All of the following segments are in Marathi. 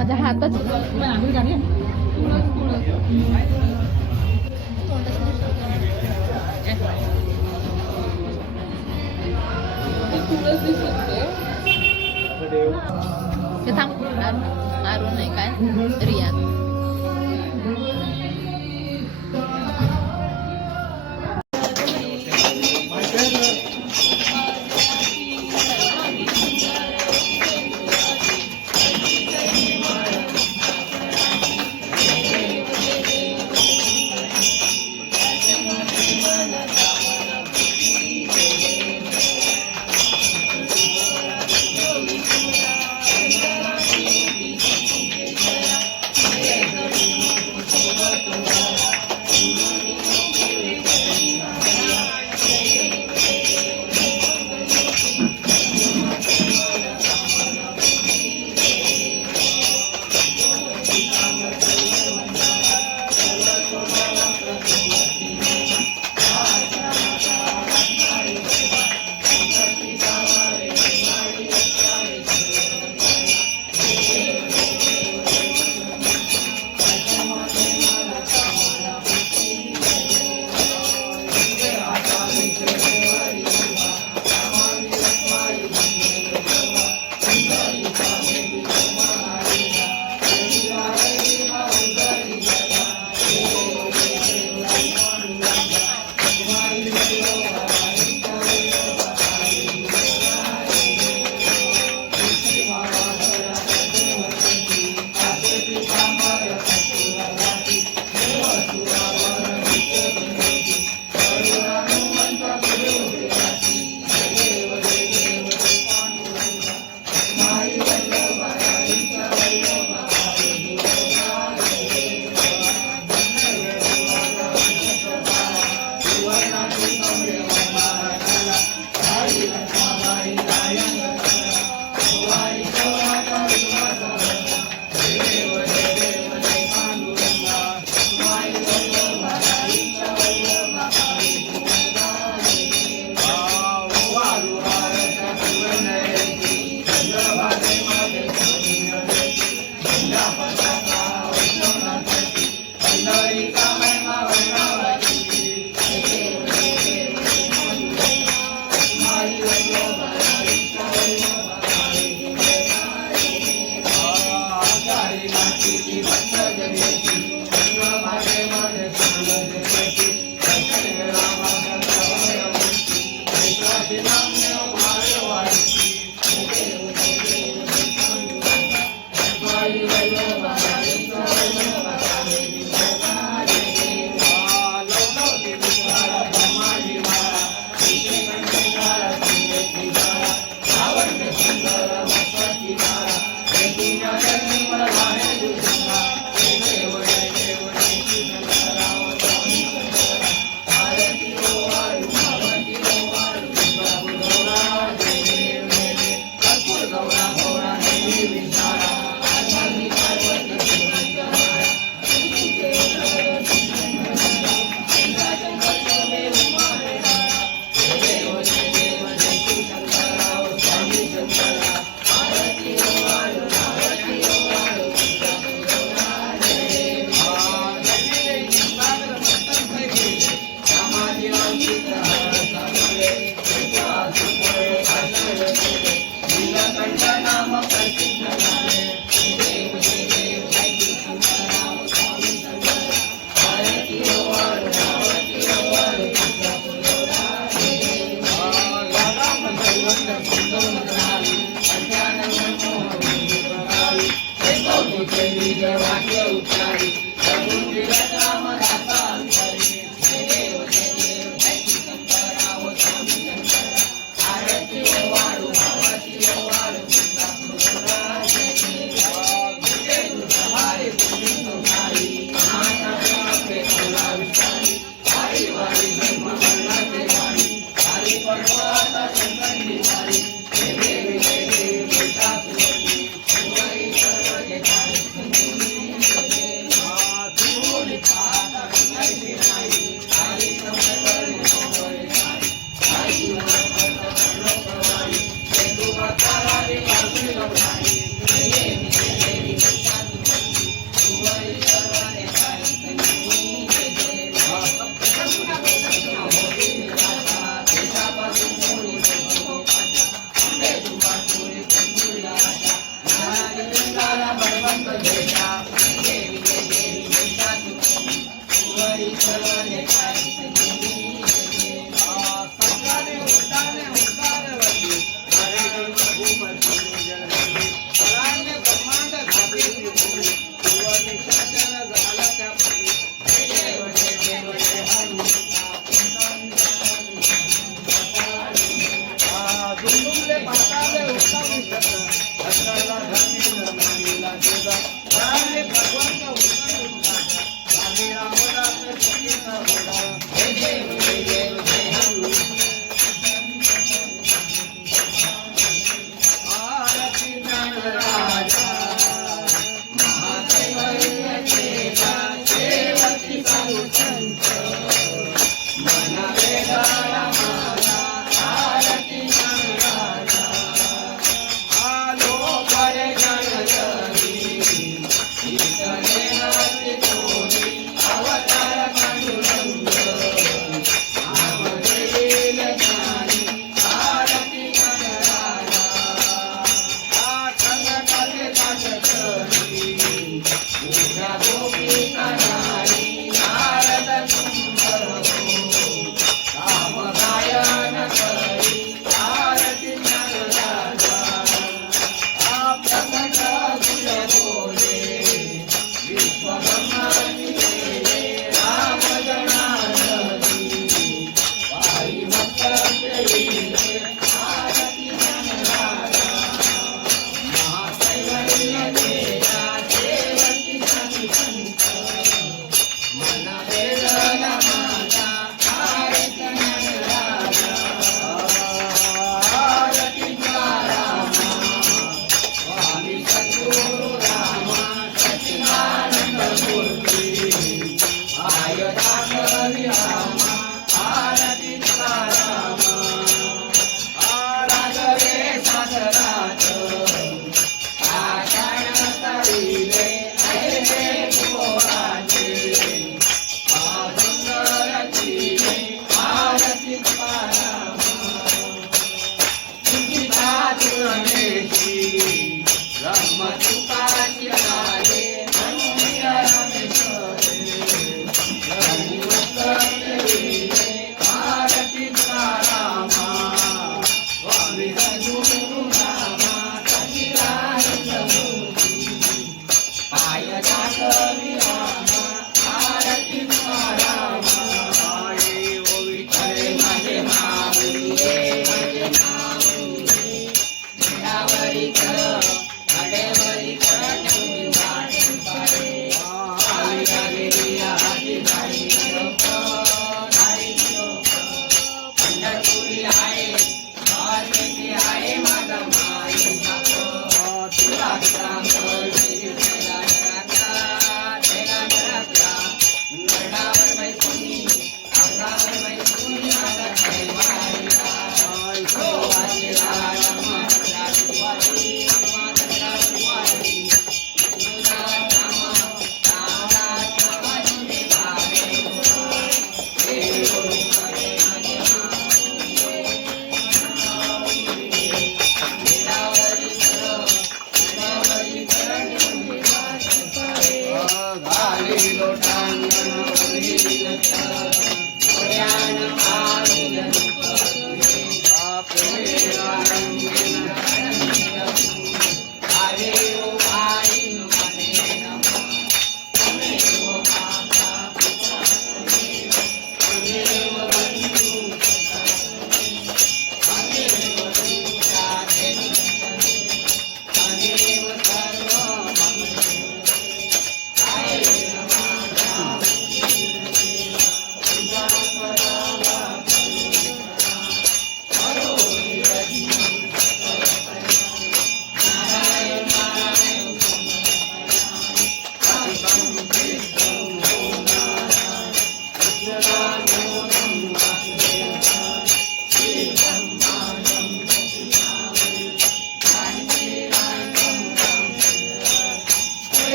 माझ्या हातात ते थांब आरू नाही काय रिया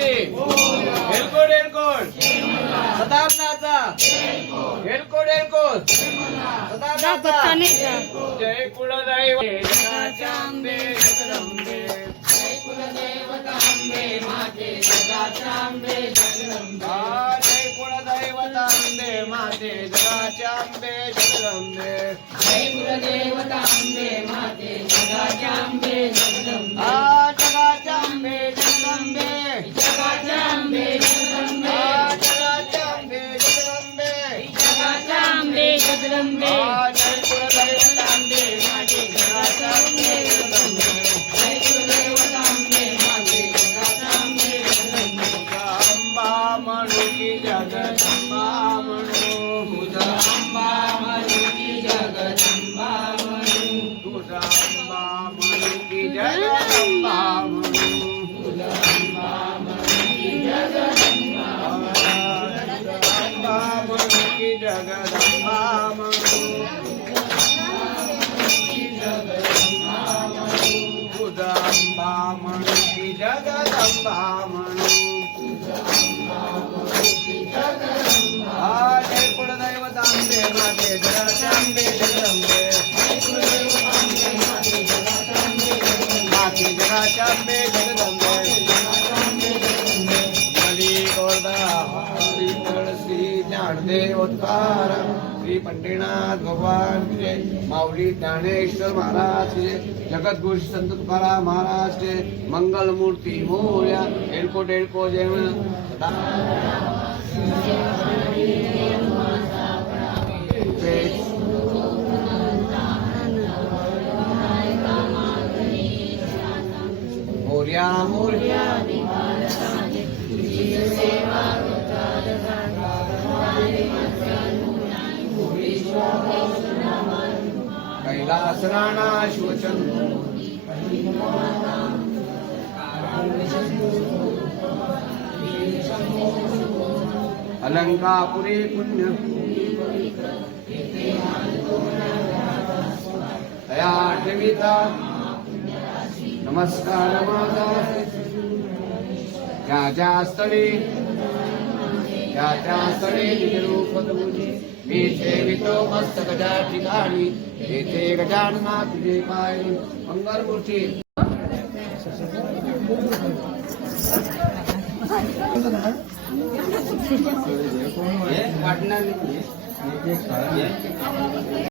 मूर्ती एलकोट एलकोट सदानंदाचा एलकोट एलकोट सदानंदाचा जय कुलदैव जगाच्या अंबे जगदंबे जय कुलदैवता अंबे माते जगाच्या अंबे जगदंबे जय कुलदैवता अंबे माते जगाच्या अंबे जगदंबे जय कुलदैवता अंबे माते जगाच्या अंबे जगदंबे जगाच्या अंबे जगदंबे जगाच्या अंबे जगदंबे जगाच्या अंबे जगदंबे जगाच्या अंबे जगदंबे जय कुलदैवता अंबे माते जगाच्या अंबे जगदंबे जय कुलदैवता अंबे माते जगाच्या अंबे जगदंबे अंबा म्हणू की जगदंबा म्हणू तुझा अंबा म्हणू की जगदंबा म्हणू तुझा अंबा म्हणू की जगदंबा म्हणू तुझा अंबा म्हणू की जगदंबा अंबा म्हणू की जगदंबा म्हणू तुझा अंबा म्हणू की जगदंबा म्हणू जय कुलदैवता अंबे माते जगाच्या अंबे जगदंबे माते जगाच्या अंबे जगदंबे श्री ज्ञानदेव तुकाराम श्री पंढरीनाथ भगवान के माऊली ज्ञानेश्वर महाराज के जगद्गुरु संत तुकाराम महाराज के मंगल मूर्ती मोर्या एलको डेलको जय मोर्या मोर्या कैलास राणा शिवचंद्र अलंकापुरी पुण्य दया ठेविता नमस्कार माझा ज्या स्थळी निजरूप मी ठेवितो मस्तकच्या ठिकाणी येथे गजानना तुझे पाय मंगलमूर्ती वाटणार